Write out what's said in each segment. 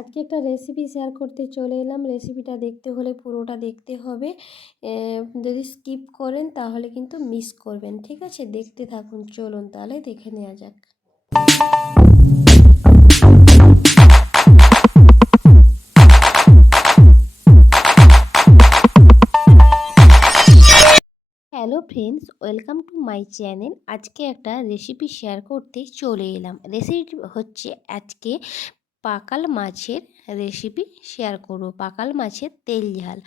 আজকে একটা recipe share করতে চলে এলাম। রেসিপিটা দেখতে হলে পুরোটা দেখতে হবে। যদি স্কিপ করেন তাহলে কিন্তু মিস করবেন। ঠিক আছে? দেখতে থাকুন, চলুন তাহলে দেখে নেওয়া যাক। Hello friends welcome to my channel আজকে একটা রেসিপি শেয়ার করতে চলে এলাম। রেসিপি হচ্ছে আজকে পাকাল মাছের রেসিপি শেয়ার করব। পাকাল মাছের তেল ঝাল।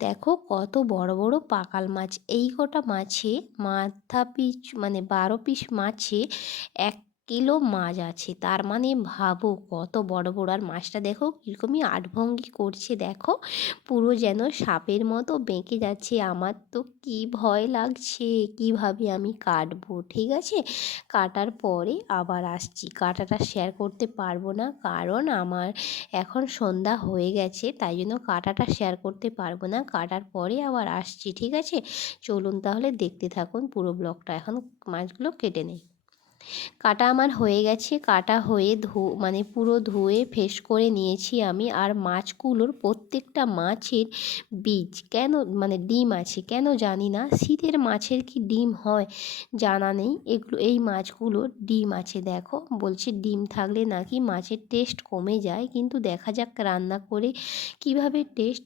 দেখো কত বড় বড় পাকাল মাছ। এই কটা মাছে মাথা পিচ মানে বারো পিস মাছে এক কিলো মাছ আছে। তার মানে ভাবো কত বড় বড় আর মাছটা দেখো কীরকমই আটভঙ্গি করছে। দেখো পুরো যেন সাপের মতো বেঁকে যাচ্ছে। আমার তো কি ভয় লাগছে, কীভাবে আমি কাটবো, ঠিক আছে? কাটার পরে আবার আসছি। কাটাটা শেয়ার করতে পারব না কারণ আমার এখন সন্ধ্যা হয়ে গেছে, তাই জন্য কাটাটা শেয়ার করতে পারব না। কাটার পরে আবার আসছি, ঠিক আছে? চলুন তাহলে দেখতে থাকুন পুরো ব্লগটা এখন মাছগুলো কেটে নেই। কাটা আমার হয়ে গেছে, কাটা হয়ে ধু মানে পুরো ধুয়ে ফেস করে নিয়েছি আমি। আর মাছগুলোর প্রত্যেকটা মাছের বীজ, কেন মানে ডিম আছে, কেন জানি না। শীতের মাছের কি ডিম হয় জানা নেই। এগুলো, এই মাছগুলোর ডিম আছে, দেখো। বলছে ডিম থাকলে নাকি মাছের টেস্ট কমে যায়। কিন্তু দেখা যাক রান্না করে কীভাবে টেস্ট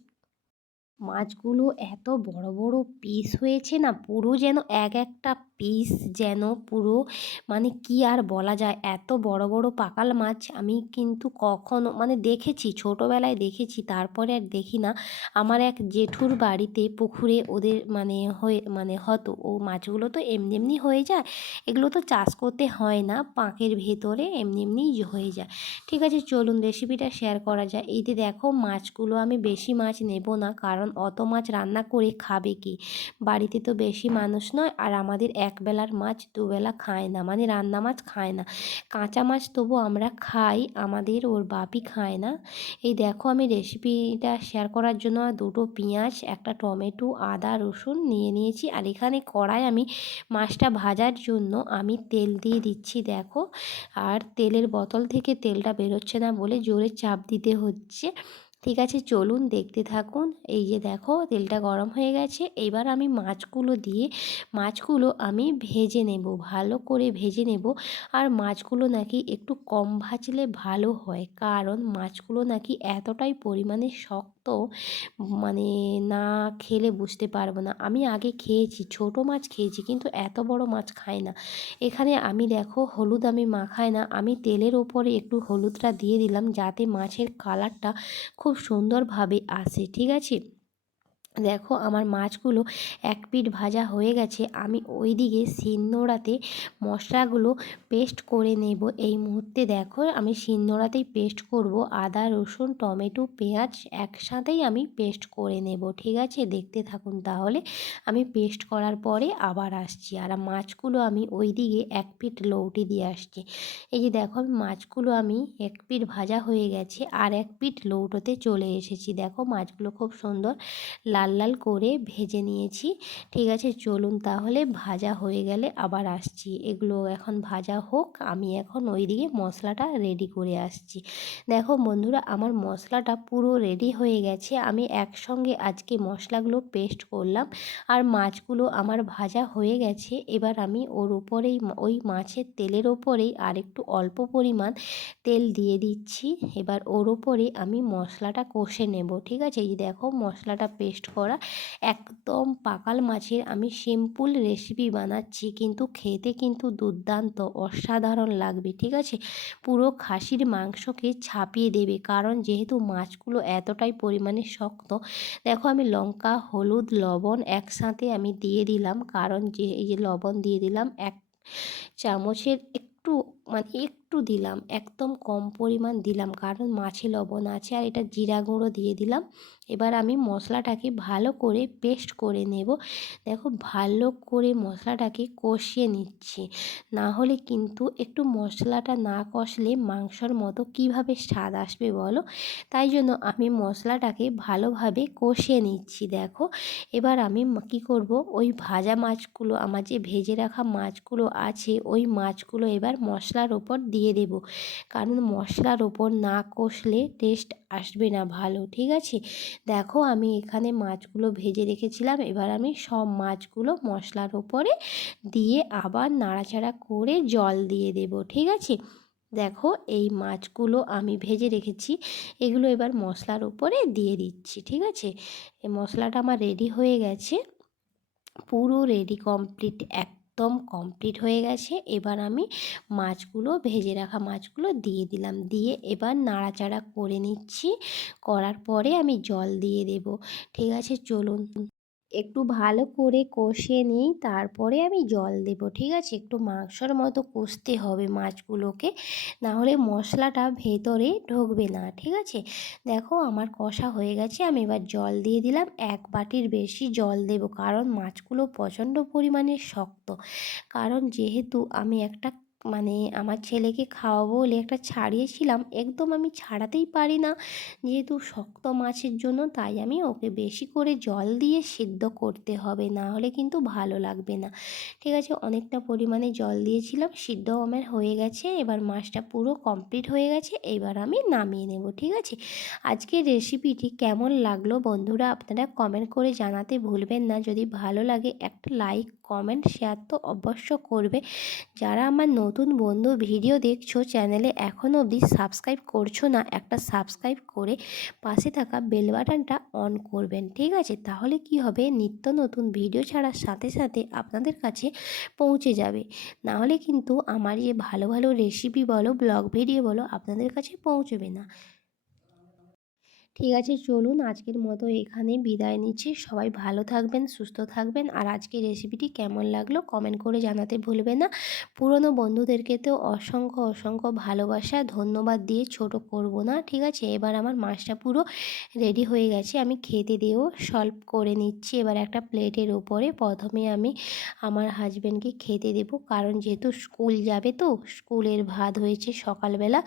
মাছগুলো এত বড় বড় পিস হয়েছে না, পুরো যেন এক একটা পিস যেন পুরো মানে কি আর বলা যায়, এত বড় বড় পাকাল মাছ আমি কিন্তু কখনো মানে দেখেছি, ছোটোবেলায় দেখেছি, তারপরে আর দেখি না। আমার এক জেঠুর বাড়িতে পুকুরে ওদের মানে হয়ে মানে হতো, ও মাছগুলো তো এমনি এমনি হয়ে যায়, এগুলো তো চাষ করতে হয় না, পাঁকের ভেতরে এমনি এমনিই হয়ে যায়। ঠিক আছে, চলুন রেসিপিটা শেয়ার করা যায় এই যে দেখো, মাছগুলো আমি বেশি মাছ নেব না, কারণ অত মাছ রান্না করে খাবে কি? বাড়িতে তো বেশি মানুষ নয় আর আমাদের একবেলার মাছ দুবেলা খায় না মানে রান্না মাছ খায় না। কাঁচা মাছ তবু আমরা খাই, আমাদের ওর বাপি খায় না। এই দেখো আমি রেসিপিটা শেয়ার করার জন্য দুটো পেঁয়াজ, একটা টমেটো, আদা, রসুন নিয়ে নিয়েছি আর এখানে কড়াই আমি মাছটা ভাজার জন্য আমি তেল দিয়ে দিচ্ছি, দেখো। আর তেলের বোতল থেকে তেলটা বেরোচ্ছে না বলে জোরে চাপ দিতে হচ্ছে। ঠিক আছে, চলুন দেখতে থাকুন। এই যে দেখো, তেলটা গরম হয়ে গেছে। এবার আমি মাছগুলো দিয়ে, মাছগুলো আমি ভেজে নেব, ভালো করে ভেজে নেব। আর মাছগুলো নাকি একটু কম ভাজলে ভালো হয়, কারণ মাছগুলো নাকি এতটাই পরিমাণে শক্ত মানে না খেলে বুঝতে পারব না। আমি আগে খেয়েছি, ছোট মাছ খেয়েছি, কিন্তু এত বড় মাছ খাই না। এখানে আমি দেখো, হলুদ আমি মাখাই না। আমি তেলের ওপরে একটু হলুদটা দিয়ে দিলাম, যাতে মাছের কালারটা খুব সুন্দরভাবে আসে ঠিক আছে? দেখো আমার মাছগুলো এক পিঠ ভাজা হয়ে গেছে, আমি ওই দিকে শিলনোড়াতে মশলাগুলো পেস্ট করে নেব। এই মুহূর্তে দেখো আমি শিলনোড়াতেই পেস্ট করব, আদা, রসুন, টমেটো, পেঁয়াজ একসাথেই আমি পেস্ট করে নেব, ঠিক আছে? দেখতে থাকুন তাহলে। আমি পেস্ট করার পরে আবার আসছি, আর মাছগুলো আমি ওই দিকে এক পিঠ লৌটি দিয়ে আসছি। এই যে দেখো আমি মাছগুলো আমি এক পিঠ ভাজা হয়ে গেছে, আর এক পিঠ লৌটোতে চলে এসেছি। দেখো মাছগুলো খুব সুন্দর লাল লাল লাল করে ভেজে নিয়েছি। ঠিক আছে, চলুন তাহলে ভাজা হয়ে গেলে আবার আসছি। এগুলো এখন ভাজা হোক, আমি এখন ওই দিকে মশলাটা রেডি করে আসছি। দেখো বন্ধুরা, আমার মশলাটা পুরো রেডি হয়ে গেছে। আমি একসঙ্গে আজকে মশলাগুলো পেস্ট করলাম আর মাছগুলো আমার ভাজা হয়ে গেছে। এবার আমি ওর উপরেই ওই মাছের তেলের ওপরেই আর একটু অল্প পরিমাণ তেল দিয়ে দিচ্ছি। এবার ওর উপরে আমি মশলাটা কষে নেব। ঠিক আছে, এই দেখো মশলাটা পেস্ট করা একদম পাকাল মাছের আমি সিম্পল রেসিপি বানাচ্ছি। কিন্তু খেতে কিন্তু দুর্দান্ত, অসাধারণ লাগবে, ঠিক আছে? পুরো খাসির মাংসকে ছাপিয়ে দেবে, কারণ যেহেতু মাছগুলো এতটাই পরিমাণে শক্ত, দেখো আমি লঙ্কা, হলুদ, লবণ একসাথে আমি দিয়ে দিলাম। কারণ যে এই যে লবণ দিয়ে দিলাম, এক চামচের একটু মানে একটু দিলাম, একদম কম পরিমাণ দিলাম। কারণ মাছে লবণ আছে আর এটা জিরা গুঁড়ো দিয়ে দিলাম। এবার আমি মশলাটাকে ভালো করে পেস্ট করে নেব। দেখো ভালো করে মশলাটাকে কষিয়ে নিচ্ছি। না হলে কিন্তু একটু মশলাটা না কষলে মাংসর মতো কীভাবে স্বাদ আসবে বলো? তাই জন্য আমি মশলাটাকে ভালোভাবে কষিয়ে নিচ্ছি, দেখো। এবার আমি কি করব? ওই ভাজা মাছগুলো, আমার যে ভেজে রাখা মাছগুলো আছে, ওই মাছগুলো এবার মশলা মশলার ওপর দিয়ে দেব। কারণ মশলার ওপর না কষলে টেস্ট আসবে না ভালো, ঠিক আছে? দেখো আমি এখানে মাছগুলো ভেজে রেখেছিলাম, এবার আমি সব মাছগুলো মশলার ওপরে দিয়ে আবার নাড়াচাড়া করে জল দিয়ে দেব, ঠিক আছে? দেখো এই মাছগুলো আমি ভেজে রেখেছি, এগুলো এবার মশলার উপরে দিয়ে দিচ্ছি, ঠিক আছে? এই মশলাটা আমার রেডি হয়ে গেছে, পুরো রেডি কমপ্লিট একদম কমপ্লিট হয়ে গেছে। এবার আমি মাছগুলো, ভেজে রাখা মাছগুলো দিয়ে দিলাম। দিয়ে এবার নাড়াচাড়া করে নিচ্ছি। করার পরে আমি জল দিয়ে দেব। ঠিক আছে, চলুন। একটু ভালো করে কষে নিই, তারপরে আমি জল দেব, ঠিক আছে? একটু মাংসর মতো কষতে হবে মাছগুলোকে না হলে মশলাটা ভেতরে ঢুকবে না, ঠিক আছে? দেখো আমার কষা হয়ে গেছে, আমি এবার জল দিয়ে দিলাম, এক বাটির বেশি জল দেব, কারণ মাছগুলো প্রচণ্ড পরিমাণে শক্ত। কারণ যেহেতু আমি একটা মানে আমার ছেলেকে খাওয়াবো বলে একটা ছাড়িয়েছিলাম, একদম আমি ছাড়াতেই পারি না। যেহেতু শক্ত মাছের জন্য তাই আমি ওকে বেশি করে জল দিয়ে সিদ্ধ করতে হবে, না হলে কিন্তু ভালো লাগবে না। ঠিক আছে, অনেকটা পরিমাণে জল দিয়েছিলাম সিদ্ধ আমার হয়ে গেছে, এবার মাছটা পুরো কমপ্লিট হয়ে গেছে, এবার আমি নামিয়ে নেব, ঠিক আছে? আজকের রেসিপিটি কেমন লাগল বন্ধুরা, আপনারা কমেন্ট করে জানাতে ভুলবেন না, যদি ভালো লাগে একটা লাইক কমেন্ট শেয়ার তো অবশ্য করবে। যারা আমার নতুন বন্ধু ভিডিও দেখছ চ্যানেলে এখনও অবধি সাবস্ক্রাইব করছ না, একটা সাবস্ক্রাইব করে পাশে থাকা বেল বাটনটা অন করবেন, ঠিক আছে? তাহলে কি হবে? নিত্য নতুন ভিডিও ছাড়ার সাথে সাথে আপনাদের কাছে পৌঁছে যাবে। নাহলে কিন্তু আমার যে ভালো ভালো রেসিপি বলো ব্লগ ভিডিও বলো, আপনাদের কাছে পৌঁছবে না। ঠিক আছে, চলুন আজকের মতো এখানে বিদায় নিচ্ছি। সবাই ভালো থাকবেন, সুস্থ থাকবেন আর আজকের রেসিপিটি কেমন লাগল কমেন্ট করে জানাতে ভুলবে না। পুরনো বন্ধুদেরকে তো অসংখ্য অসংখ্য ভালোবাসা, ধন্যবাদ দিয়ে ছোট করব না, ঠিক আছে? এবার আমার মাছটা পুরো রেডি হয়ে গেছে, আমি খেতে দিয়েও সলভ করে নিচ্ছি। এবার একটা প্লেটের ওপরে প্রথমে আমি আমার হাজব্যান্ডকে খেতে দেব, কারণ যেহেতু স্কুল যাবে তো স্কুলের ভাত হয়েছে সকালবেলা,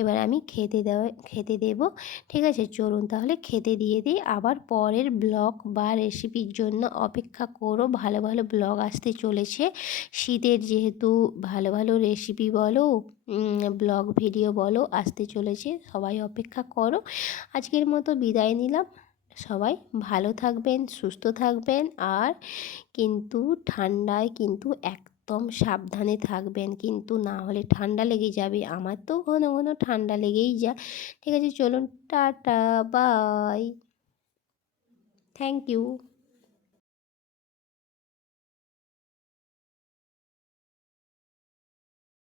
এবার আমি খেতে দেওয়া, খেতে দেব, ঠিক আছে? চলুন তাহলে খেতে দিয়ে দিই। আবার পরের ব্লগ বা রেসিপির জন্য অপেক্ষা করো, ভালো ভালো ব্লগ আসতে চলেছে। শীতের যেহেতু ভালো ভালো রেসিপি বলো ব্লগ ভিডিও বলো, আসতে চলেছে, সবাই অপেক্ষা করো। আজকের মতো বিদায় নিলাম। সবাই ভালো থাকবেন, সুস্থ থাকবেন, আর কিন্তু ঠান্ডায় কিন্তু এক একদম সাবধানে থাকবেন। কিন্তু না হলে ঠান্ডা লেগে যাবে। আমার তো ঘন ঘন ঠান্ডা লেগেই যায়। ঠিক আছে, চলুন, টাটা, বাই। Thank you